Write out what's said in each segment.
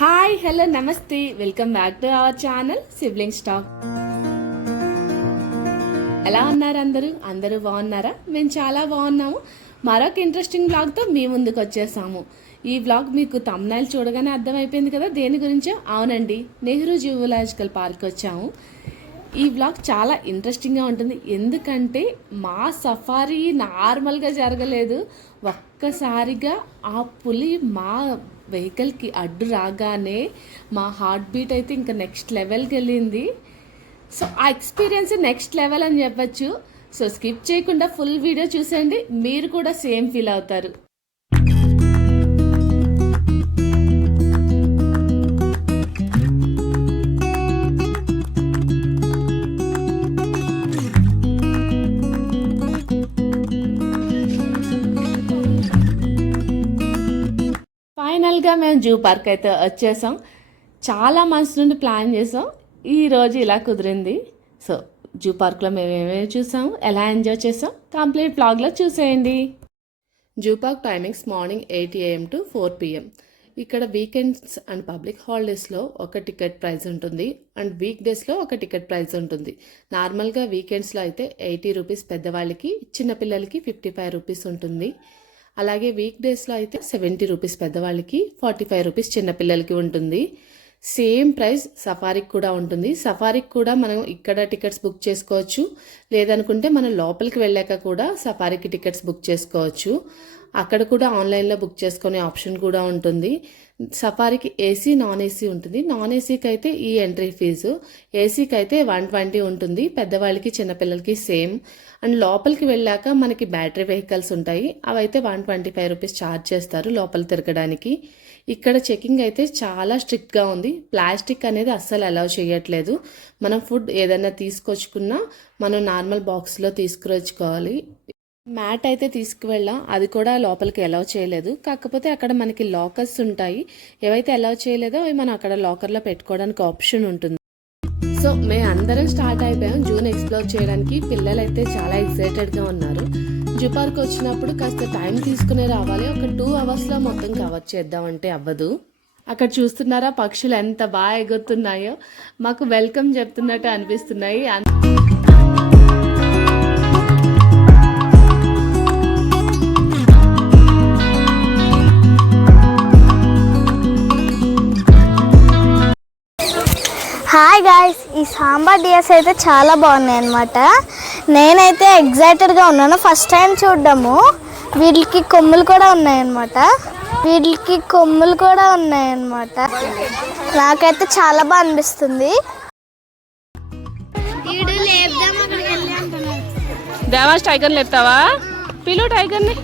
Hi hello నమస్తే welcome back to our channel siblings talk. ఎలా ఉన్నారు అందరూ బాగున్నారా? మేము చాలా బాగున్నాము. మరొక ఇంట్రెస్టింగ్ బ్లాగ్తో మీ ముందుకు వచ్చేసాము. ఈ బ్లాగ్ మీకు థంబ్నైల్ చూడగానే అర్థమైపోయింది కదా దేని గురించో. అవునండి, నెహ్రూ జూలాజికల్ పార్క్ వచ్చాము. ఈ బ్లాగ్ చాలా ఇంట్రెస్టింగ్గా ఉంటుంది, ఎందుకంటే మా సఫారీ నార్మల్గా జరగలేదు. ఒక్కసారిగా ఆ పులి మా వెహికల్కి అడ్డు రాగానే మా హార్ట్ బీట్ అయితే ఇంకా నెక్స్ట్ లెవెల్కి వెళ్ళింది. సో ఆ ఎక్స్పీరియన్స్ నెక్స్ట్ లెవెల్ అని చెప్పచ్చు. సో స్కిప్ చేయకుండా ఫుల్ వీడియో చూసేయండి, మీరు కూడా సేమ్ ఫీల్ అవుతారు. ఫైనల్గా మేము జూ పార్క్ అయితే వచ్చేసాం. చాలా మంత్స్ నుండి ప్లాన్ చేసాం, ఈరోజు ఇలా కుదిరింది. సో జూ పార్క్లో మేము ఏమేమి చూసాము, ఎలా ఎంజాయ్ చేసాం, కంప్లీట్ బ్లాగ్లో చూసేయండి. Zoo park timings morning 8 AM to 4 PM. ఇక్కడ వీకెండ్స్ అండ్ పబ్లిక్ హాలిడేస్లో ఒక టికెట్ ప్రైస్ ఉంటుంది అండ్ వీక్ డేస్లో ఒక టికెట్ ప్రైస్ ఉంటుంది. నార్మల్గా వీకెండ్స్లో అయితే 80 రూపీస్ పెద్దవాళ్ళకి, చిన్నపిల్లలకి 55 రూపీస్ ఉంటుంది. అలాగే వీక్ డేస్లో అయితే 70 రూపీస్ పెద్దవాళ్ళకి, 45 రూపీస్ చిన్నపిల్లలకి ఉంటుంది. సేమ్ ప్రైస్ సఫారీకి కూడా ఉంటుంది. సఫారీకి కూడా మనం ఇక్కడ టికెట్స్ బుక్ చేసుకోవచ్చు, లేదనుకుంటే మనం లోపలికి వెళ్ళాక కూడా సఫారీకి టికెట్స్ బుక్ చేసుకోవచ్చు. అక్కడ కూడా ఆన్లైన్లో బుక్ చేసుకునే ఆప్షన్ కూడా ఉంటుంది. సఫారీకి ఏసీ నాన్ ఏసీ ఉంటుంది. నాన్ ఏసీకి అయితే ఈ ఎంట్రీ ఫీజు, ఏసీకి అయితే 120 ఉంటుంది. పెద్దవాళ్ళకి చిన్నపిల్లలకి సేమ్. అండ్ లోపలికి వెళ్ళాక మనకి బ్యాటరీ వెహికల్స్ ఉంటాయి, అవైతే 125 రూపీస్ ఛార్జ్ చేస్తారు లోపల తిరగడానికి. ఇక్కడ చెకింగ్ అయితే చాలా స్ట్రిక్ట్గా ఉంది. ప్లాస్టిక్ అనేది అస్సలు అలౌ చేయట్లేదు. మనం ఫుడ్ ఏదైనా తీసుకొచ్చుకున్నా మనం నార్మల్ బాక్స్లో తీసుకువచ్చుకోవాలి. మ్యాట్ అయితే తీసుకువెళ్ళాం, అది కూడా లోపలికి అలౌ చేయలేదు. కాకపోతే అక్కడ మనకి లాకర్స్ ఉంటాయి, ఏవైతే అలౌ చేయలేదో అవి మనం అక్కడ లాకర్లో పెట్టుకోవడానికి ఆప్షన్ ఉంటుంది. సో మేము అందరం స్టార్ట్ అయిపోయాం జూని ఎక్స్ప్లోర్ చేయడానికి. పిల్లలు అయితే చాలా ఎక్సైటెడ్గా ఉన్నారు. జూ పార్క్ వచ్చినప్పుడు కాస్త టైం తీసుకునే రావాలి. ఒక 2 అవర్స్లో మొత్తం కవర్ చేద్దామంటే అవ్వదు. అక్కడ చూస్తున్నారా పక్షులు ఎంత బాగా ఎగురుతున్నాయో, మాకు వెల్కమ్ చెప్తున్నట్టు అనిపిస్తున్నాయి. హాయ్ గాయ్స్, ఈ సాంబార్ డియర్స్ అయితే చాలా బాగున్నాయి అన్నమాట. నేనైతే ఎగ్జైటెడ్గా ఉన్నాను ఫస్ట్ టైం చూడడము. వీటికి కొమ్ములు కూడా ఉన్నాయన్నమాట. నాకైతే చాలా బాగా అనిపిస్తుంది. దేవాష్ టైగర్ లేపుతావా? పిలు టైగర్ని.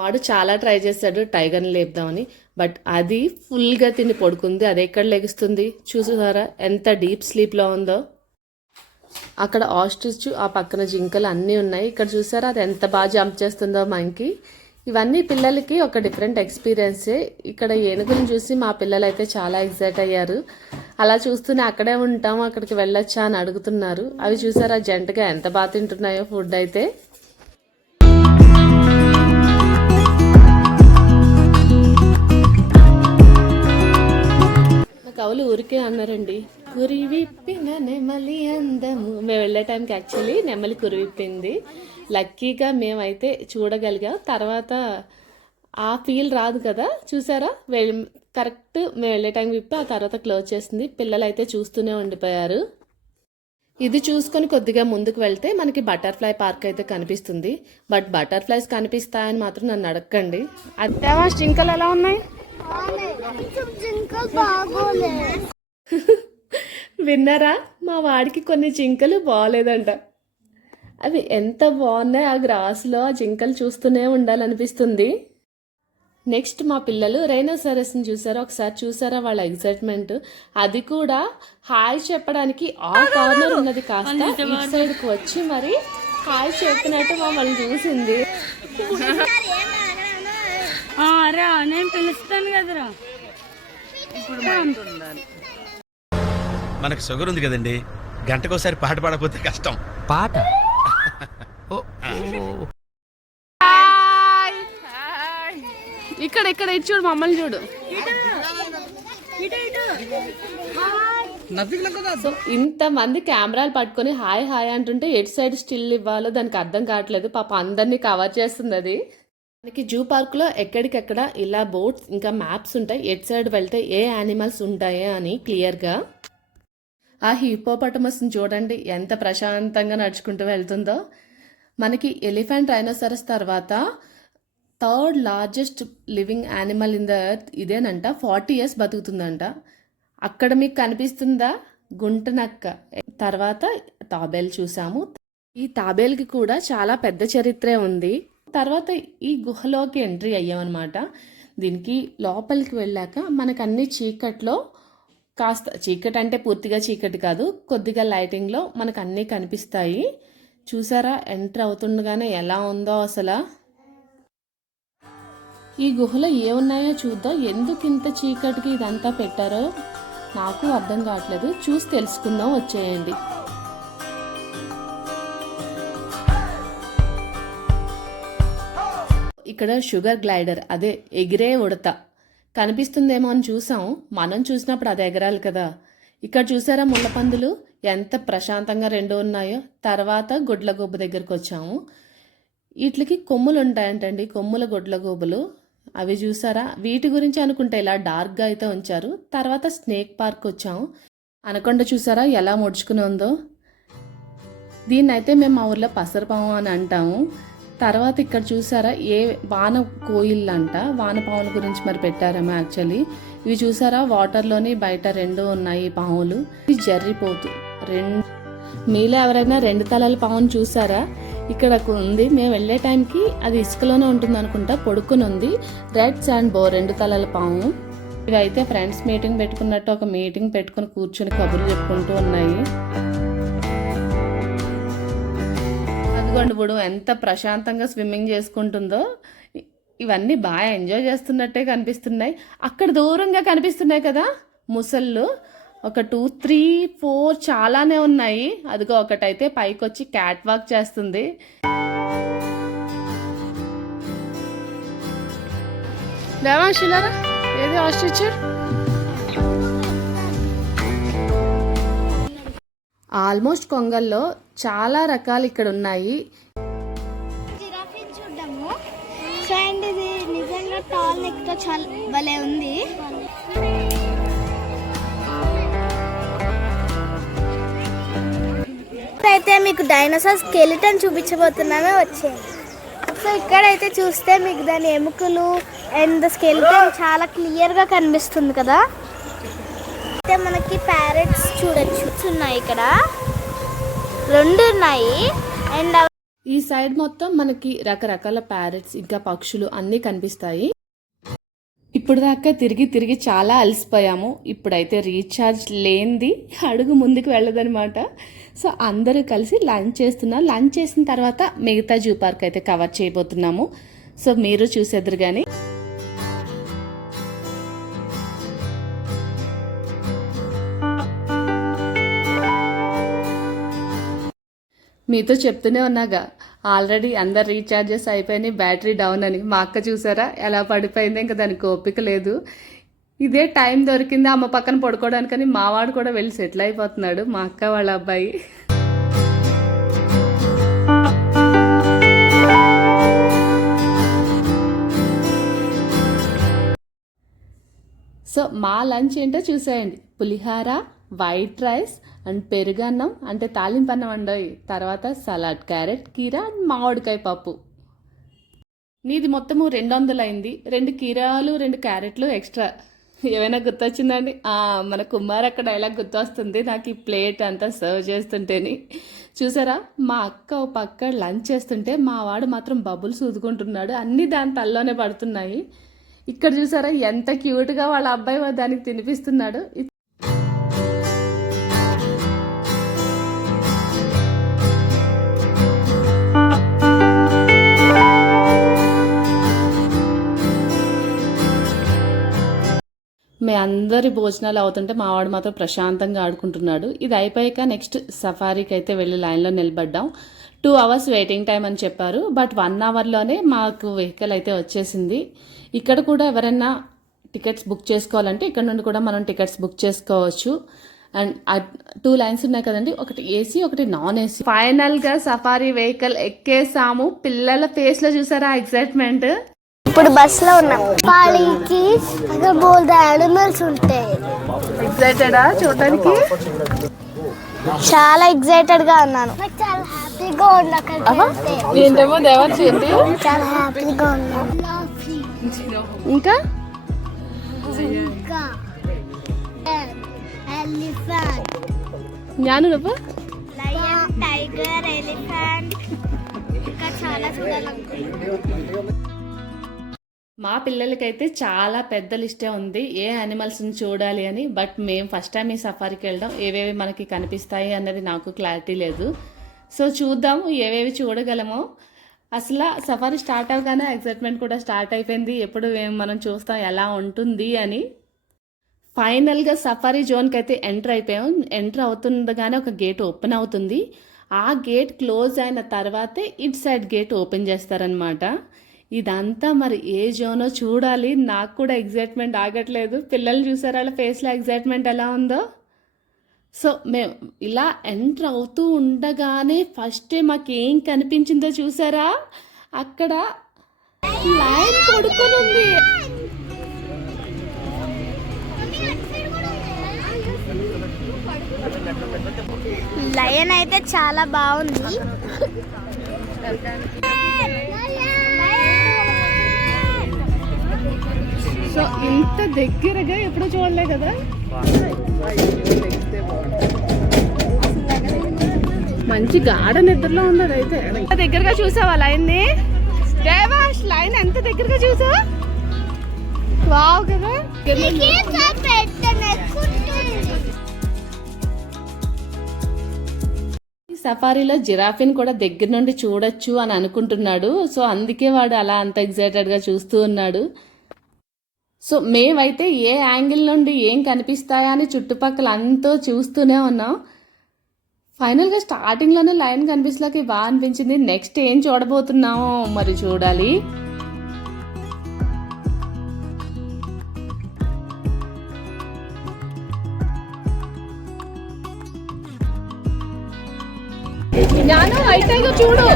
వాడు చాలా ట్రై చేశాడు టైగర్ని లేపుదామని, బట్ అది ఫుల్గా తిని పడుకుంది. అది ఎక్కడ లెగుస్తుంది చూసారా, ఎంత డీప్ స్లీప్లో ఉందో. అక్కడ ఆస్ట్రిచ్, ఆ పక్కన జింకలు అన్నీ ఉన్నాయి. ఇక్కడ చూసారా అది ఎంత బాగా జంప్ చేస్తుందో మంకీ. ఇవన్నీ పిల్లలకి ఒక డిఫరెంట్ ఎక్స్పీరియన్సే. ఇక్కడ ఏనుగుని చూసి మా పిల్లలు అయితే చాలా ఎక్సైట్ అయ్యారు. అలా చూస్తూనే అక్కడే ఉంటాం, అక్కడికి వెళ్ళొచ్చా అని అడుగుతున్నారు. అవి చూసారా జంటగా ఎంత బాగా తింటున్నాయో ఫుడ్ అయితే. కవులు ఊరికే అన్నారండి, కురివిప్పిన నెమలి అందము. మేము వెళ్ళే టైంకి యాక్చువల్లీ నెమలి కురివిప్పింది. లక్కీగా మేమైతే చూడగలిగాం. తర్వాత ఆ ఫీల్ రాదు కదా, చూసారా కరెక్ట్ మేము వెళ్ళే టైం విప్పి ఆ తర్వాత క్లోజ్ చేసింది. పిల్లలు అయితే చూస్తూనే ఉండిపోయారు. ఇది చూసుకొని కొద్దిగా ముందుకు వెళ్తే మనకి బటర్ఫ్లై పార్క్ అయితే కనిపిస్తుంది. బట్ బటర్ఫ్లైస్ కనిపిస్తాయని మాత్రం నన్ను అడగండి. అదే జింకలు ఎలా ఉన్నాయి విన్నారా? మా వాడికి కొన్ని జింకలు బాగోలేదంట. అవి ఎంత బాగున్నాయి, ఆ గ్రాస్లో ఆ జింకలు చూస్తూనే ఉండాలనిపిస్తుంది. నెక్స్ట్ మా పిల్లలు రైనోసరస్ని చూసారా, ఒకసారి చూసారా వాళ్ళ ఎక్సైట్మెంట్. అది కూడా హాయ్ చెప్పడానికి ఆ కార్నర్ ఉన్నది కాస్త ఇటు సైడ్కి వచ్చి మరి హాయ్ చెప్పినట్టు మమ్మల్ని చూసింది. నేను పిలుస్తాను కదరా. మనకు షుగర్ ఉంది కదండి, గంటకోసారి పాట పాడకపోతే కష్టం. పాట ఇక్కడ ఇక్కడ ఇటు చూడు మమ్మల్ని చూడు. సో ఇంతమంది కెమెరాలు పట్టుకొని హాయ్ హాయ్ అంటుంటే ఎటు సైడ్ స్టిల్ ఇవ్వాలో దానికి అర్థం కావట్లేదు. పాప అందరినీ కవర్ చేస్తుంది అది. మనకి జూ పార్క్లో ఎక్కడికెక్కడ ఇలా బోర్డ్స్ ఇంకా మ్యాప్స్ ఉంటాయి, ఎటు సైడ్ వెళ్తే ఏ యానిమల్స్ ఉంటాయో అని క్లియర్గా. ఆ హిప్పోపటమస్ని చూడండి ఎంత ప్రశాంతంగా నడుచుకుంటూ వెళ్తుందో. మనకి ఎలిఫెంట్ రైనోసరస్ తర్వాత third largest living animal in the earth ఇదేనంట. 40 years బతుకుతుందంట. అక్కడ మీకు కనిపిస్తుందా గుంట నక్క. తర్వాత తాబేలు చూసాము. ఈ తాబేలుకి కూడా చాలా పెద్ద చరిత్రే ఉంది. తర్వాత ఈ గుహలోకి ఎంట్రీ అయ్యామన్నమాట. దీనికి లోపలికి వెళ్ళాక మనకు అన్ని చీకట్లో, కాస్త చీకటి అంటే పూర్తిగా చీకటి కాదు, కొద్దిగా లైటింగ్లో మనకు అన్నీ కనిపిస్తాయి. చూసారా ఎంటర్ అవుతుండగానే ఎలా ఉందో అసలు. ఈ గుహలో ఏమున్నాయో చూద్దాం. ఎందుకు ఇంత చీకటికి ఇదంతా పెట్టారో నాకు అర్థం కావట్లేదు. చూసి తెలుసుకుందాం, వచ్చేయండి. ఇక్కడ షుగర్ గ్లైడర్, అదే ఎగిరే ఉడత కనిపిస్తుందేమో అని చూసాం. మనం చూసినప్పుడు అది ఎగరాలి కదా. ఇక్కడ చూసారా ముళ్ళపందులు ఎంత ప్రశాంతంగా రెండు ఉన్నాయో. తర్వాత గుడ్లగూబ దగ్గరికి వచ్చాము. వీటికి కొమ్ములు ఉంటాయంటండి, కొమ్ముల గుడ్లగూబలు. అవి చూసారా, వీటి గురించి అనుకుంటే ఇలా డార్క్గా అయితే ఉంచారు. తర్వాత స్నేక్ పార్క్ వచ్చాము. అనకొండ చూసారా ఎలా ముడుచుకుని ఉందో. దీన్ని అయితే మేము మా ఊర్లో పసరపాము అని అంటాము. తర్వాత ఇక్కడ చూసారా వాన కోయిల్ అంట, వానపాముల గురించి మరి పెట్టారేమో యాక్చువల్లీ. ఇవి చూసారా వాటర్లోని బయట రెండు ఉన్నాయి పాములు. ఇది జర్రిపోతు. మీలో ఎవరైనా 2 తలల పామును చూసారా? ఇక్కడ ఉంది. మేము వెళ్ళే టైంకి అది ఇసుకలోనే ఉంటుంది అనుకుంటా, పొడుక్కుని ఉంది. రెడ్ శాండ్ బో 2 తలల పాము. ఇవైతే ఫ్రెండ్స్ మీటింగ్ పెట్టుకున్నట్టు ఒక మీటింగ్ పెట్టుకుని కూర్చొని కబుర్లు చెప్పుకుంటూ ఉన్నాయి. అదిగోండి ఎంత ప్రశాంతంగా స్విమ్మింగ్ చేసుకుంటుందో. ఇవన్నీ బాగా ఎంజాయ్ చేస్తున్నట్టే కనిపిస్తున్నాయి. అక్కడ దూరంగా కనిపిస్తున్నాయి కదా ముసళ్ళు, ఒక 2, 3, 4 చాలానే ఉన్నాయి. అదిగో ఒకటైతే పైకి వచ్చి క్యాట్ వాక్ చేస్తుంది. దేవాంశిలారా ఏది ఆస్ట్రిచ్. ఆల్మోస్ట్ కొంగల్లో చాలా రకాలు ఇక్కడ ఉన్నాయి. జిరాఫీని చూద్దాము. సో అండ్ ఇది నిజంగా టాల్ నెక్తో చాలా భలే ఉంది. అయితే మీకు డైనోసార్ స్కెలిటన్ చూపించబోతున్నామే, వచ్చేయండి. సో ఇక్కడైతే చూస్తే మీకు దాని ఎముకలు అండ్ స్కెలిటన్ చాలా క్లియర్గా కనిపిస్తుంది కదా. అయితే మనకి ప్యారెట్స్ చూడొచ్చు ఉన్నాయి, ఇక్కడ 2 ఉన్నాయి. అండ్ ఈ సైడ్ మొత్తం మనకి రకరకాల ప్యారెట్స్ ఇంకా పక్షులు అన్నీ కనిపిస్తాయి. ఇప్పుడు దాకా తిరిగి తిరిగి చాలా అలసిపోయాము. ఇప్పుడైతే రీఛార్జ్ లేనిది అడుగు ముందుకు వెళ్ళదనమాట. సో అందరూ కలిసి లంచ్ చేస్తున్నాం. లంచ్ చేసిన తర్వాత మిగతా జూ పార్క్ అయితే కవర్ చేయబోతున్నాము. సో మీరు చూసేద్దరు కానీ. మీతో చెప్తూనే ఉన్నాగా ఆల్రెడీ అందరు రీఛార్జెస్ అయిపోయినాయి, బ్యాటరీ డౌన్ అని. మా అక్క చూసారా ఎలా పడిపోయిందో, ఇంకా దానికి ఓపిక లేదు. ఇదే టైం దొరికింది అమ్మ పక్కన పడుకోవడానికని మావాడు కూడా వెళ్ళి సెటిల్ అయిపోతున్నాడు, మా అక్క వాళ్ళ అబ్బాయి. సో మా లంచ్ ఏంటో చూసేయండి. పులిహార, వైట్ రైస్ అండ్ పెరుగన్నం అంటే తాలింపన్నం అండోయి. తర్వాత సలాడ్, క్యారెట్, కీరా అండ్ మామిడికాయ పప్పు. నీది మొత్తము 200 అయింది. 2 కీరాలు 2 క్యారెట్లు ఎక్స్ట్రా. ఏమైనా గుర్తొచ్చిందండి? మన కుమార్ అక్కడ డైలాగ్ గుర్తొస్తుంది నాకు ఈ ప్లేట్ అంతా సర్వ్ చేస్తుంటేని. చూసారా మా అక్క ఓ పక్క లంచ్ చేస్తుంటే మా వాడు మాత్రం బబుల్స్ ఊదుకుంటున్నాడు. అన్నీ దాని తల్లోనే పడుతున్నాయి. ఇక్కడ చూసారా ఎంత క్యూట్గా వాళ్ళ అబ్బాయి దానికి తినిపిస్తున్నాడు. మీ అందరి భోజనాలు అవుతుంటే మావాడు మాత్రం ప్రశాంతంగా ఆడుకుంటున్నాడు. ఇది అయిపోయాక నెక్స్ట్ సఫారీకి అయితే వెళ్ళి లైన్లో నిలబడ్డాం. 2 hours వెయిటింగ్ టైం అని చెప్పారు. బట్ 1 hourలోనే మాకు వెహికల్ అయితే వచ్చేసింది. ఇక్కడ కూడా ఎవరైనా టికెట్స్ బుక్ చేసుకోవాలంటే ఇక్కడ నుండి కూడా మనం టికెట్స్ బుక్ చేసుకోవచ్చు. అండ్ 2 లైన్స్ ఉన్నాయి కదండి, ఒకటి ఏసీ ఒకటి నాన్ ఏసీ. ఫైనల్గా సఫారీ వెహికల్ ఎక్కేసాము. పిల్లల ఫేస్లో చూసారా ఎక్సైట్మెంట్. ఇప్పుడు బస్సులో ఉన్నాం. పాలికి అక్కడ బోల్డ్ యానిమల్స్ ఉంటాయి. ఎక్సైటెడా చూడడానికి? చాలా ఎక్సైటెడ్ గా ఉన్నాను. చాలా హ్యాపీగా ఉంది అక్కడికి. ఏంటేమో దేవర్చి ఏంటి? చాలా హ్యాపీగా ఉన్నాను. ఇంకా ఎలిఫెంట్, జ్ఞాను నువ్వు? లయన్, టైగర్, ఎలిఫెంట్, ఇంకా చాలా చూడాలనుకుంటున్నాను. మా పిల్లలకైతే చాలా పెద్ద లిస్టే ఉంది ఏ యానిమల్స్ని చూడాలి అని. బట్ మేము ఫస్ట్ టైం ఈ సఫారీకి వెళ్ళడం, ఏవేవి మనకి కనిపిస్తాయి అన్నది నాకు క్లారిటీ లేదు. సో చూద్దాము ఏవేవి చూడగలమో. అసలు సఫారీ స్టార్ట్ అవగానే ఎక్సైట్మెంట్ కూడా స్టార్ట్ అయిపోయింది. ఎప్పుడు మనం చూస్తాం ఎలా ఉంటుంది అని. ఫైనల్గా సఫారీ జోన్కి అయితే ఎంటర్ అయిపోయాం. ఎంటర్ అవుతుండగానే ఒక గేట్ ఓపెన్ అవుతుంది. ఆ గేట్ క్లోజ్ అయిన తర్వాతే ఇట్ సైడ్ గేట్ ఓపెన్ చేస్తారనమాట. ఇదంతా మరి ఏ జోనో చూడాలి. నాకు కూడా ఎగ్జైట్మెంట్ ఆగట్లేదు. పిల్లలు చూసారా వాళ్ళ ఫేస్లో ఎగ్జైట్మెంట్ ఎలా ఉందో. సో మేము ఇలా ఎంటర్ అవుతూ ఉండగానే ఫస్ట్ మాకేం కనిపించిందో చూసారా, అక్కడ లయన్ పడుకొని ఉంది. లయన్ అయితే చాలా బాగుంది. సో ఇంత దగ్గరగా ఎప్పుడు చూడలే కదా. మంచి గాఢ నిద్రలో ఉన్నది. అయితే ఎంత దగ్గరగా చూసావా లైన్ని? దేవాష్ లైన్ ఎంత దగ్గరగా చూసావా? వావ్ కదా. సఫారీలో జిరాఫీని కూడా దగ్గర నుండి చూడొచ్చు అని అనుకుంటున్నాడు. సో అందుకే వాడు అలా అంత ఎగ్జైటెడ్గా చూస్తూ ఉన్నాడు. సో మేమైతే ఏ యాంగిల్ నుండి ఏం కనిపిస్తాయా అని చుట్టుపక్కల అంతా చూస్తూనే ఉన్నాం. ఫైనల్గా స్టార్టింగ్లోనే లైన్ కనిపిస్తాకి బాగా అనిపించింది. నెక్స్ట్ ఏం చూడబోతున్నామో మరి చూడాలి. జ్ఞాను అయితే చూడు.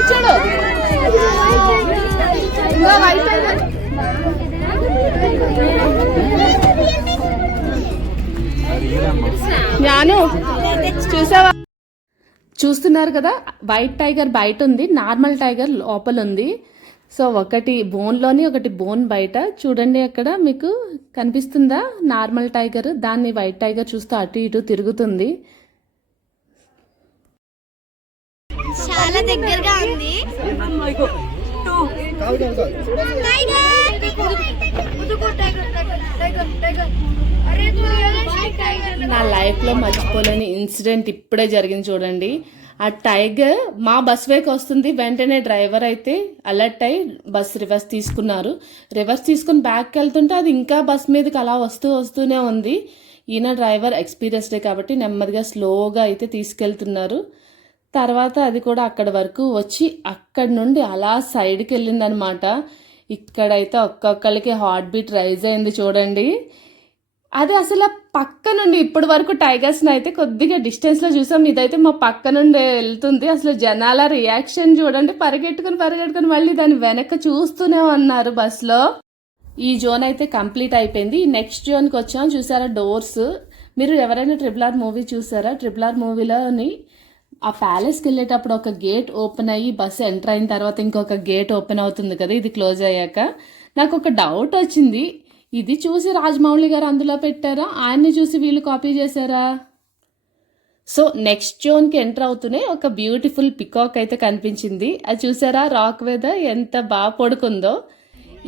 ఇచ్చాడు జ్ఞాను చూసావా? చూస్తున్నారు కదా, వైట్ టైగర్ బయట ఉంది, నార్మల్ టైగర్ లోపల ఉంది. సో ఒకటి బోన్లోని ఒకటి బోన్ బయట. చూడండి అక్కడ మీకు కనిపిస్తుందా నార్మల్ టైగర్, దాన్ని వైట్ టైగర్ చూస్తూ అటు ఇటు తిరుగుతుంది. చాలా దగ్గరగా ఉంది. నా లైఫ్లో మర్చిపోలేని ఇన్సిడెంట్ ఇప్పుడే జరిగింది చూడండి. ఆ టైగర్ మా బస్ వేకి వస్తుంది. వెంటనే డ్రైవర్ అయితే అలర్ట్ అయ్యి బస్ రివర్స్ తీసుకున్నారు. రివర్స్ తీసుకుని బ్యాక్కి వెళ్తుంటే అది ఇంకా బస్ మీదకి అలా వస్తూనే ఉంది. ఈయన డ్రైవర్ ఎక్స్పీరియన్స్డే కాబట్టి నెమ్మదిగా స్లోగా అయితే తీసుకెళ్తున్నారు. తర్వాత అది కూడా అక్కడి వరకు వచ్చి అక్కడి నుండి అలా సైడ్కి వెళ్ళిందనమాట. ఇక్కడైతే ఒక్కొక్కరికి హార్ట్ బీట్ రైజ్ అయింది చూడండి. అది అసలు పక్క నుండి ఇప్పటి వరకు టైగర్స్ని అయితే కొద్దిగా డిస్టెన్స్లో చూసాం. ఇదైతే మా పక్క నుండి వెళ్తుంది. అసలు జనాల రియాక్షన్ చూడండి. పరిగెట్టుకుని మళ్ళీ దాన్ని వెనక్కి చూస్తూనే ఉన్నారు బస్లో. ఈ జోన్ అయితే కంప్లీట్ అయిపోయింది. నెక్స్ట్ జోన్కి వచ్చాం. చూసారా డోర్స్? మీరు ఎవరైనా RRR మూవీ చూసారా? RRR మూవీలోని ఆ ప్యాలెస్కి వెళ్ళేటప్పుడు ఒక గేట్ ఓపెన్ అయ్యి బస్సు ఎంటర్ అయిన తర్వాత ఇంకొక గేట్ ఓపెన్ అవుతుంది కదా, ఇది క్లోజ్ అయ్యాక. నాకు ఒక డౌట్ వచ్చింది. ఇది చూసి రాజమౌళి గారు అందులో పెట్టారా, ఆయన్ని చూసి వీళ్ళు కాపీ చేశారా? సో నెక్స్ట్ జోన్కి ఎంటర్ అవుతూనే ఒక బ్యూటిఫుల్ పికాక్ అయితే కనిపించింది. అది చూసారా రాక్ మీద ఎంత బాగా పడుకుందో.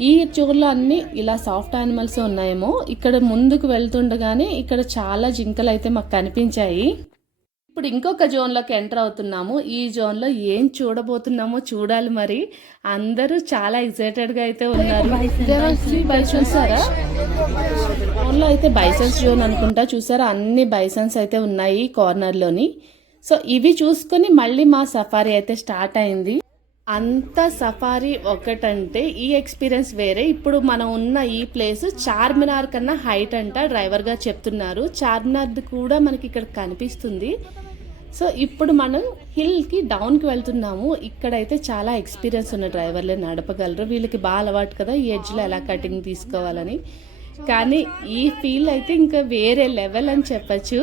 ఈ జోన్లో అన్ని ఇలా సాఫ్ట్ యానిమల్స్ ఉన్నాయేమో. ఇక్కడ ముందుకు వెళ్తుండగానే ఇక్కడ చాలా జింకలు అయితే మాకు కనిపించాయి. ఇప్పుడు ఇంకొక జోన్లోకి ఎంటర్ అవుతున్నాము. ఈ జోన్లో ఏం చూడబోతున్నామో చూడాలి. మరి అందరూ చాలా ఎక్సైటెడ్గా అయితే ఉన్నారు. చూసారా జోన్లో అయితే బైసన్స్ జోన్ అనుకుంటా. చూసారా అన్ని బైసన్స్ అయితే ఉన్నాయి కార్నర్లోని. సో ఇవి చూసుకొని మళ్ళీ మా సఫారీ అయితే స్టార్ట్ అయింది. అంత సఫారీ ఒకటంటే ఈ ఎక్స్పీరియన్స్ వేరే. ఇప్పుడు మనం ఉన్న ఈ ప్లేస్ చార్మినార్ కన్నా హైట్ అంట డ్రైవర్ గారు చెప్తున్నారు. చార్మినార్ కూడా మనకి ఇక్కడ కనిపిస్తుంది. సో ఇప్పుడు మనం హిల్కి డౌన్కి వెళ్తున్నాము. ఇక్కడైతే చాలా ఎక్స్పీరియన్స్ ఉన్న డ్రైవర్లే నడపగలరు. వీళ్ళకి బాగా అలవాటు కదా ఈ ఎడ్జ్లో ఎలా కటింగ్ తీసుకోవాలని. కానీ ఈ ఫీల్ అయితే ఇంకా వేరే లెవెల్ అని చెప్పచ్చు.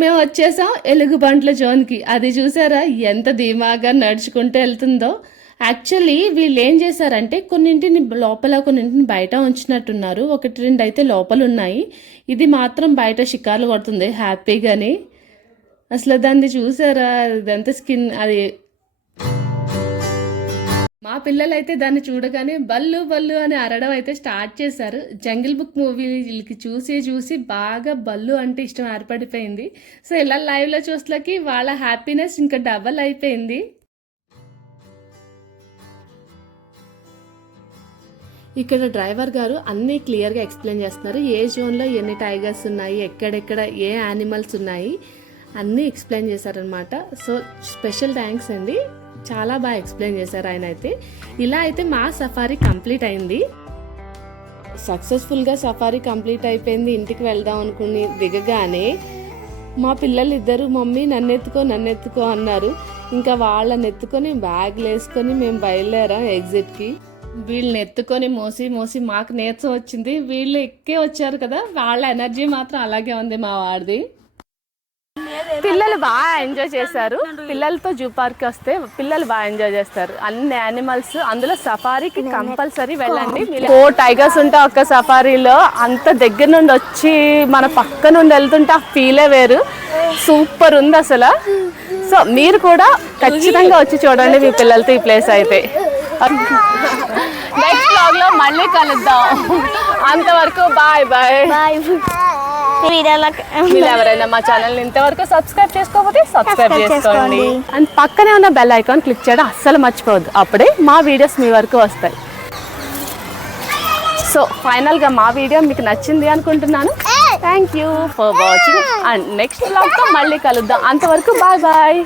మేము వచ్చేసాం ఎలుగుబంట్ల జోన్కి. అది చూసారా ఎంత ధీమాగా నడుచుకుంటూ వెళ్తుందో. యాక్చువల్లీ వీళ్ళు ఏం చేశారంటే కొన్నింటిని లోపల కొన్నింటిని బయట ఉంచినట్టున్నారు. 1-2 అయితే లోపల ఉన్నాయి. ఇది మాత్రం బయట షికార్లు కొడుతుంది హ్యాపీగాని. అసలు దాన్ని చూసారా, ఇదంతా స్కిన్ అది. మా పిల్లలు అయితే దాన్ని చూడగానే బల్లు బల్లు అని అరడం అయితే స్టార్ట్ చేశారు. జంగిల్ బుక్ మూవీకి చూసి బాగా బల్లు అంటే ఇష్టం ఏర్పడిపోయింది. సో ఇలా లైవ్లో చూస్తలకి వాళ్ళ హ్యాపీనెస్ ఇంకా డబల్ అయిపోయింది. ఇక్కడ డ్రైవర్ గారు అన్నీ క్లియర్గా ఎక్స్ప్లెయిన్ చేస్తున్నారు. ఏ జోన్లో ఎన్ని టైగర్స్ ఉన్నాయి, ఎక్కడెక్కడ ఏ యానిమల్స్ ఉన్నాయి అన్నీ ఎక్స్ప్లెయిన్ చేశారనమాట. సో స్పెషల్ థ్యాంక్స్ అండి, చాలా బాగా ఎక్స్ప్లెయిన్ చేశారు ఆయన అయితే. ఇలా అయితే మా సఫారీ కంప్లీట్ అయింది. సక్సెస్ఫుల్గా సఫారీ కంప్లీట్ అయిపోయింది. ఇంటికి వెళ్దాం అనుకుని దిగగానే మా పిల్లలు ఇద్దరు మమ్మీ నన్నెత్తుకో అన్నారు. ఇంకా వాళ్ళని ఎత్తుకొని బ్యాగ్లు వేసుకొని మేము బయలుదేరాం ఎగ్జిట్కి. వీళ్ళని ఎత్తుకొని మోసి మాకు నీరసం వచ్చింది. వీళ్ళు ఎక్కే వచ్చారు కదా, వాళ్ళ ఎనర్జీ మాత్రం అలాగే ఉంది మా వాడిది. పిల్లలు బాగా ఎంజాయ్ చేశారు. పిల్లలతో జూ పార్క్ వస్తే పిల్లలు బాగా ఎంజాయ్ చేస్తారు. అన్ని యానిమల్స్, అందులో సఫారీకి కంపల్సరీ వెళ్ళండి. 4 టైగర్స్ ఉంటాయి ఒక్క సఫారీలో. అంత దగ్గర నుండి వచ్చి మన పక్క నుండి వెళ్తుంటే ఆ ఫీలే వేరు. సూపర్ ఉంది అసలు. సో మీరు కూడా ఖచ్చితంగా వచ్చి చూడండి మీ పిల్లలతో ఈ ప్లేస్ అయితే. నెక్స్ట్ వ్లాగ్ లో మళ్ళీ కలుద్దాం. అంతవరకు బాయ్ బాయ్. మీరు ఎవరైనా మా ఛానల్ ఇంతవరకు సబ్స్క్రైబ్ చేసుకోకపోతే సబ్స్క్రైబ్ చేసుకోండి. అండ్ పక్కనే ఉన్న బెల్ ఐకాన్ క్లిక్ చేయడం అస్సలు మర్చిపోవద్దు. అప్పుడే మా వీడియోస్ మీ వరకు వస్తాయి. సో ఫైనల్గా మా వీడియో మీకు నచ్చింది అనుకుంటున్నాను. Thank you for watching. And next వ్లాగ్తో మళ్ళీ కలుద్దాం. అంతవరకు బాయ్ బాయ్.